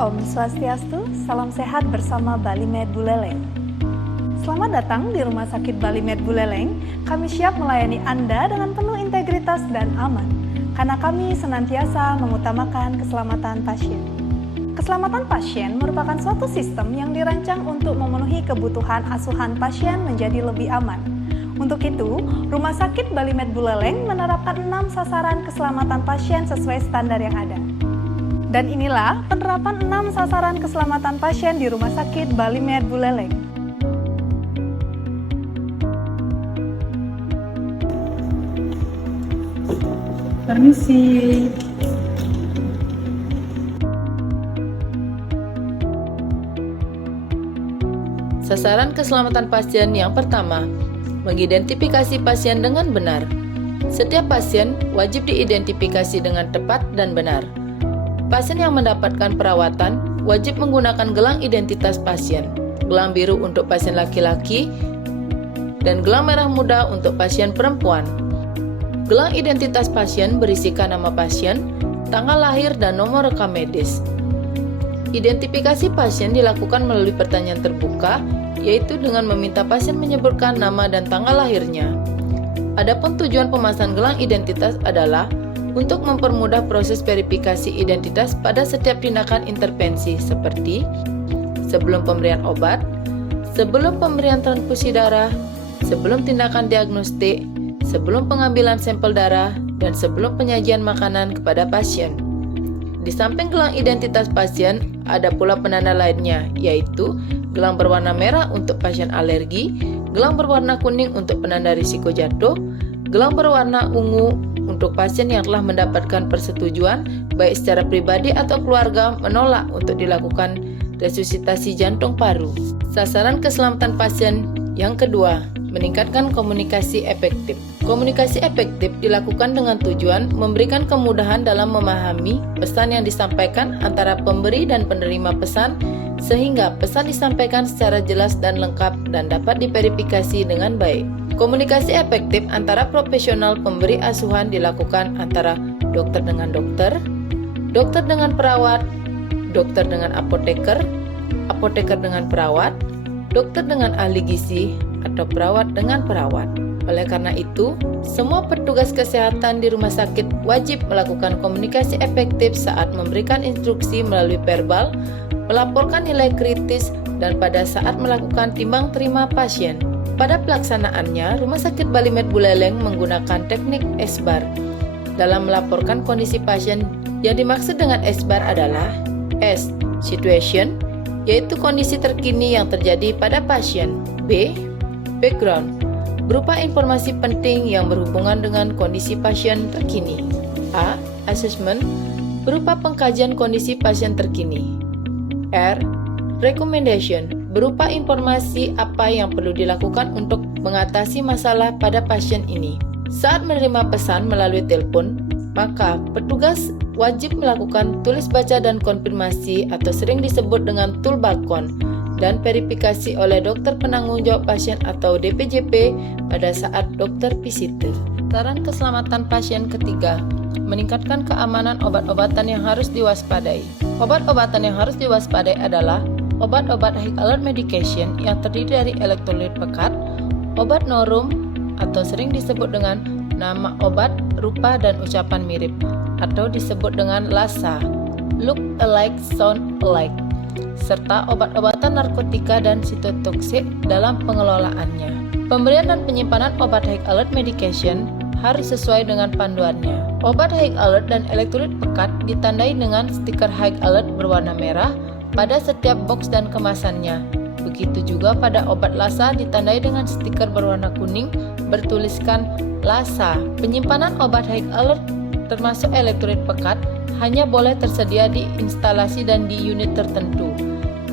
Om Swastiastu, salam sehat bersama Bali Med Buleleng. Selamat datang di Rumah Sakit Bali Med Buleleng. Kami siap melayani Anda dengan penuh integritas dan aman, karena kami senantiasa mengutamakan keselamatan pasien. Keselamatan pasien merupakan suatu sistem yang dirancang untuk memenuhi kebutuhan asuhan pasien menjadi lebih aman. Untuk itu, Rumah Sakit Bali Med Buleleng menerapkan 6 sasaran keselamatan pasien sesuai standar yang ada. Dan inilah penerapan 6 sasaran keselamatan pasien di Rumah Sakit Bali Med Buleleng. Permisi. Sasaran keselamatan pasien yang pertama, mengidentifikasi pasien dengan benar. Setiap pasien wajib diidentifikasi dengan tepat dan benar. Pasien yang mendapatkan perawatan wajib menggunakan gelang identitas pasien, gelang biru untuk pasien laki-laki, dan gelang merah muda untuk pasien perempuan. Gelang identitas pasien berisikan nama pasien, tanggal lahir, dan nomor rekam medis. Identifikasi pasien dilakukan melalui pertanyaan terbuka, yaitu dengan meminta pasien menyebutkan nama dan tanggal lahirnya. Adapun tujuan pemasangan gelang identitas adalah untuk mempermudah proses verifikasi identitas pada setiap tindakan intervensi seperti sebelum pemberian obat, sebelum pemberian transfusi darah, sebelum tindakan diagnostik, sebelum pengambilan sampel darah, dan sebelum penyajian makanan kepada pasien. Di samping gelang identitas pasien, ada pula penanda lainnya, yaitu gelang berwarna merah untuk pasien alergi, gelang berwarna kuning untuk penanda risiko jatuh, gelang berwarna ungu untuk pasien yang telah mendapatkan persetujuan baik secara pribadi atau keluarga menolak untuk dilakukan resusitasi jantung paru. Sasaran keselamatan pasien yang kedua, meningkatkan komunikasi efektif. Komunikasi efektif dilakukan dengan tujuan memberikan kemudahan dalam memahami pesan yang disampaikan antara pemberi dan penerima pesan, sehingga pesan disampaikan secara jelas dan lengkap dan dapat diverifikasi dengan baik. Komunikasi efektif antara profesional pemberi asuhan dilakukan antara dokter dengan dokter, dokter dengan perawat, dokter dengan apoteker, apoteker dengan perawat, dokter dengan ahli gizi, atau perawat dengan perawat. Oleh karena itu, semua petugas kesehatan di rumah sakit wajib melakukan komunikasi efektif saat memberikan instruksi melalui verbal, melaporkan nilai kritis, dan pada saat melakukan timbang terima pasien. Pada pelaksanaannya, Rumah Sakit Bali Med Buleleng menggunakan teknik SBAR. Dalam melaporkan kondisi pasien, yang dimaksud dengan SBAR adalah S. Situation, yaitu kondisi terkini yang terjadi pada pasien. B. Background, berupa informasi penting yang berhubungan dengan kondisi pasien terkini. A. Assessment, berupa pengkajian kondisi pasien terkini. R. Recommendation, berupa informasi apa yang perlu dilakukan untuk mengatasi masalah pada pasien ini. Saat menerima pesan melalui telepon, maka petugas wajib melakukan tulis baca dan konfirmasi atau sering disebut dengan toolbarcode dan verifikasi oleh dokter penanggung jawab pasien atau DPJP pada saat dokter visite. Saran keselamatan pasien ketiga, meningkatkan keamanan obat-obatan yang harus diwaspadai. Obat-obatan yang harus diwaspadai adalah obat-obat high alert medication yang terdiri dari elektrolit pekat, obat norum atau sering disebut dengan nama obat, rupa dan ucapan mirip atau disebut dengan LASA, look alike, sound alike, serta obat-obatan narkotika dan sitotoksik dalam pengelolaannya. Pemberian dan penyimpanan obat high alert medication harus sesuai dengan panduannya. Obat high alert dan elektrolit pekat ditandai dengan stiker high alert berwarna merah pada setiap box dan kemasannya. Begitu juga pada obat LASA ditandai dengan stiker berwarna kuning bertuliskan LASA. Penyimpanan obat high alert termasuk elektrolit pekat hanya boleh tersedia di instalasi dan di unit tertentu.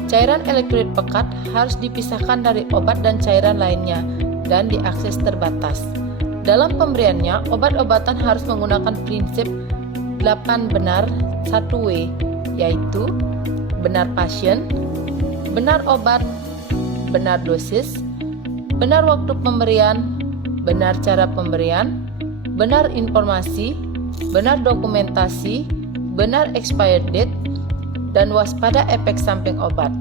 Cairan elektrolit pekat harus dipisahkan dari obat dan cairan lainnya dan diakses terbatas. Dalam pemberiannya, obat-obatan harus menggunakan prinsip 8 benar 1W, yaitu benar pasien, benar obat, benar dosis, benar waktu pemberian, benar cara pemberian, benar informasi, benar dokumentasi, benar expired date, dan waspada efek samping obat.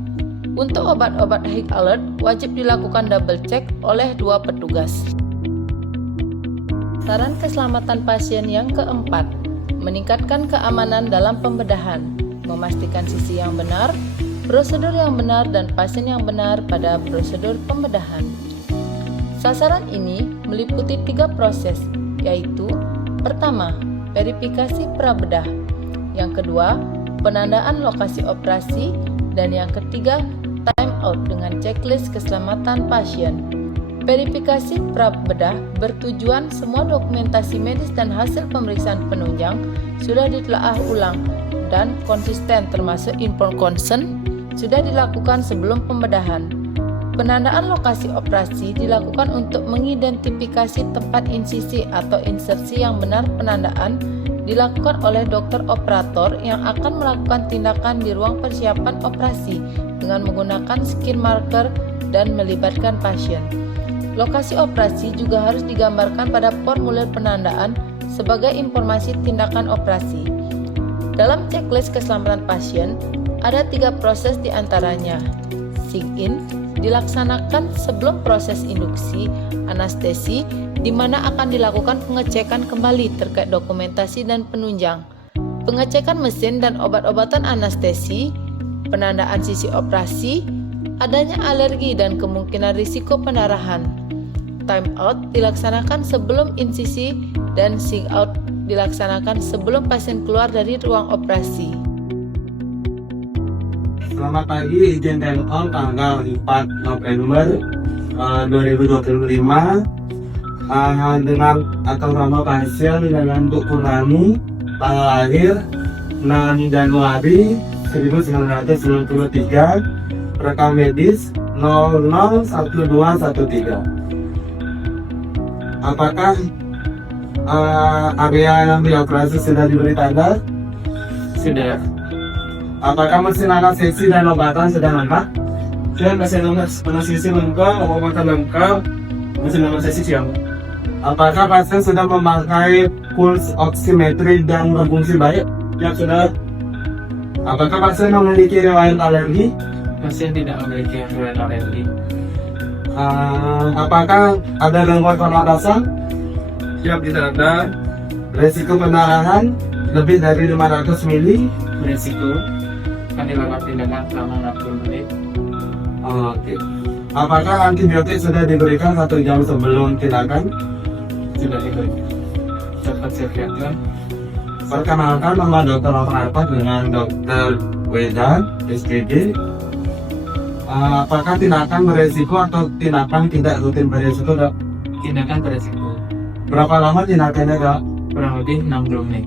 Untuk obat-obat high alert wajib dilakukan double check oleh 2 petugas. Saran keselamatan pasien yang keempat, meningkatkan keamanan dalam pembedahan, memastikan sisi yang benar, prosedur yang benar, dan pasien yang benar pada prosedur pembedahan. Sasaran ini meliputi 3 proses, yaitu pertama, verifikasi prabedah, yang kedua, penandaan lokasi operasi, dan yang ketiga, time out dengan checklist keselamatan pasien. Verifikasi prabedah bertujuan semua dokumentasi medis dan hasil pemeriksaan penunjang sudah ditelaah ulang dan konsisten, termasuk informed consent sudah dilakukan sebelum pembedahan. Penandaan lokasi operasi dilakukan untuk mengidentifikasi tempat insisi atau insersi yang benar. Penandaan dilakukan oleh dokter operator yang akan melakukan tindakan di ruang persiapan operasi dengan menggunakan skin marker dan melibatkan pasien. Lokasi operasi juga harus digambarkan pada formulir penandaan sebagai informasi tindakan operasi. Dalam checklist keselamatan pasien, ada 3 proses diantaranya. Sign-in dilaksanakan sebelum proses induksi anestesi, di mana akan dilakukan pengecekan kembali terkait dokumentasi dan penunjang, pengecekan mesin dan obat-obatan anestesi, penandaan sisi operasi, adanya alergi dan kemungkinan risiko pendarahan. Time out dilaksanakan sebelum insisi dan sig out dilaksanakan sebelum pasien keluar dari ruang operasi. Selamat pagi, izin dan on tanggal 4 November 2025 dengan atau nama pasien dengan buku Rani, tanggal lahir 6 Januari 1993, rekam medis 001213. Apakah area yang dioperasi sudah diberi tanda? Sudah. Apakah mesin anestesi dan obatan sudah lengkap? Sudah, mesin anestesi lengkap, obat-obatan lengkap, mesin anestesi siap. Apakah pasien sudah memakai pulse oximetri dan berfungsi baik? Ya, sudah. Apakah pasien memiliki riwayat alergi? Pasien tidak memiliki riwayat alergi. Apakah ada gangguan pernapasan? Siap, tidak ada. Resiko pendarahan lebih dari 500 mili? Beresiko akan dilakukan tindakan selama 60 menit. Oke. Apakah antibiotik sudah diberikan 1 jam sebelum tindakan? Sudah diberi. Cepat siapkan. Perkenalkan, nama dokter operator dengan dokter Wedan, SPG. Apakah tindakan beresiko atau tindakan tidak rutin beresiko, dok? Tindakan beresiko. Berapa lama tindakannya, dok? Kurang lebih 60 menit.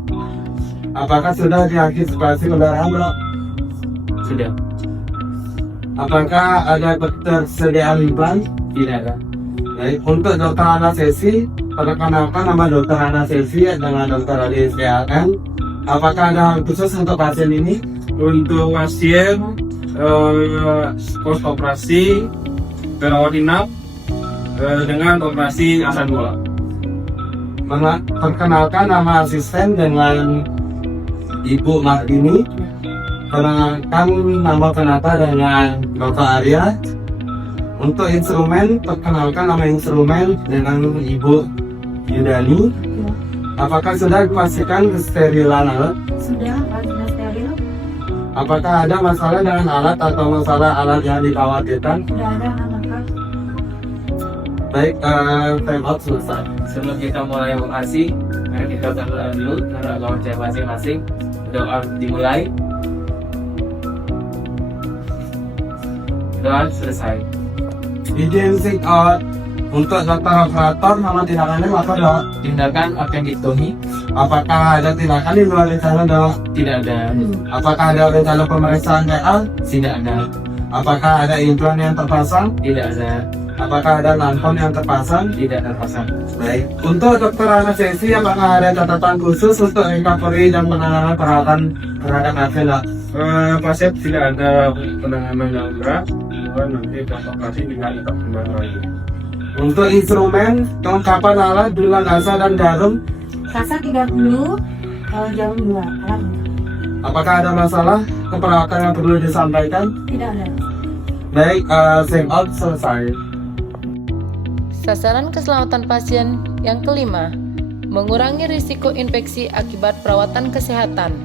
Apakah sudah diantisipasi pendarahan, dok? Sudah. Apakah ada ketersediaan implan? Tidak ada. Baik, untuk dokter anestesi, perkenalkan nama dokter anestesi dengan dokter Adi SPAN. Apakah ada hal khusus untuk pasien ini? Untuk pasien post operasi perawat inap dengan operasi asal bola. Perkenalkan nama asisten dengan Ibu Martini. Perkenalkan nama penata dengan Dr. Arya. Untuk instrumen, perkenalkan nama instrumen dengan Ibu Yudani. Apakah sudah dipastikan kesterilan alat? Sudah steril? Apakah ada masalah dengan alat atau masalah alat yang dikhawatirkan? Sudah ada lengkap. Baik, time out selesai. Sebelum kita mulai operasi, mari kita berdoa dulu menurut agama masing-masing. Doa dimulai. Doa selesai. Izin sig out. Untuk dokter operator, nama tindakannya apa, dok? Tindakan appendektomi. Apakah ada tindakan di luar rencana, dok? Tidak ada. Apakah ada rencana pemeriksaan TA? Tidak ada. Apakah ada implan yang terpasang? Tidak ada. Apakah ada nampon yang terpasang? Tidak terpasang. Baik. Untuk dokter anestesi, apakah ada catatan khusus untuk recovery dan penanganan perawatan terhadap pasien, dok? Pasien tidak ada penanganan yang berat. Nanti pas operasi tidak kita kembali lagi. Untuk instrumen, kelengkapan alat, bilah gasa dan jarum. Kasa 30, jarum 2, alat. Apakah ada masalah keperawatan yang perlu disampaikan? Tidak ada. Baik, sign out selesai. Sasaran keselamatan pasien yang kelima, mengurangi risiko infeksi akibat perawatan kesehatan.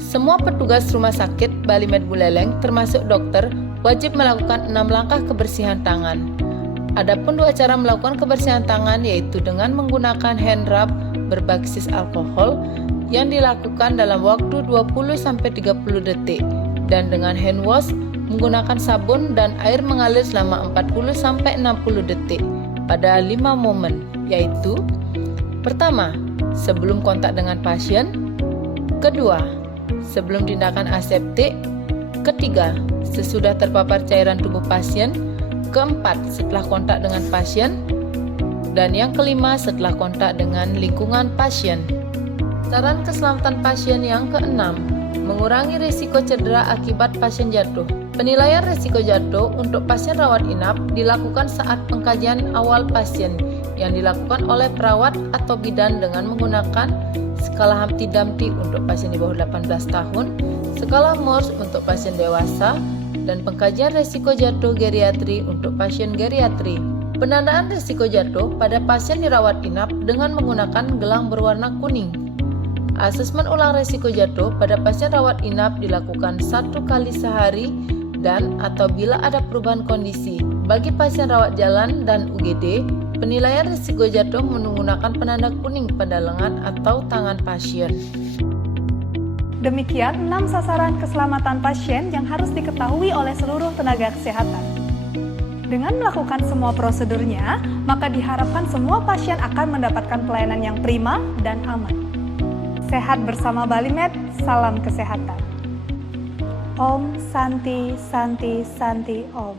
Semua petugas rumah sakit Balimed Buleleng termasuk dokter wajib melakukan 6 langkah kebersihan tangan. Adapun 2 cara melakukan kebersihan tangan yaitu dengan menggunakan hand rub berbasis alkohol yang dilakukan dalam waktu 20-30 detik dan dengan hand wash menggunakan sabun dan air mengalir selama 40-60 detik pada 5 momen, yaitu pertama, sebelum kontak dengan pasien, kedua, sebelum tindakan aseptik, ketiga, sesudah terpapar cairan tubuh pasien, keempat, setelah kontak dengan pasien, dan yang kelima, setelah kontak dengan lingkungan pasien. Saran keselamatan pasien yang keenam, mengurangi risiko cedera akibat pasien jatuh. Penilaian risiko jatuh untuk pasien rawat inap dilakukan saat pengkajian awal pasien yang dilakukan oleh perawat atau bidan dengan menggunakan skala Humpty Dumpty untuk pasien di bawah 18 tahun, skala Morse untuk pasien dewasa, dan pengkajian risiko jatuh geriatri untuk pasien geriatri. Penandaan risiko jatuh pada pasien dirawat inap dengan menggunakan gelang berwarna kuning. Asesmen ulang risiko jatuh pada pasien rawat inap dilakukan 1 kali sehari dan atau bila ada perubahan kondisi. Bagi pasien rawat jalan dan UGD, penilaian risiko jatuh menggunakan penanda kuning pada lengan atau tangan pasien. Demikian 6 sasaran keselamatan pasien yang harus diketahui oleh seluruh tenaga kesehatan. Dengan melakukan semua prosedurnya, maka diharapkan semua pasien akan mendapatkan pelayanan yang prima dan aman. Sehat bersama Balimed, salam kesehatan. Om Santi Santi Santi Om.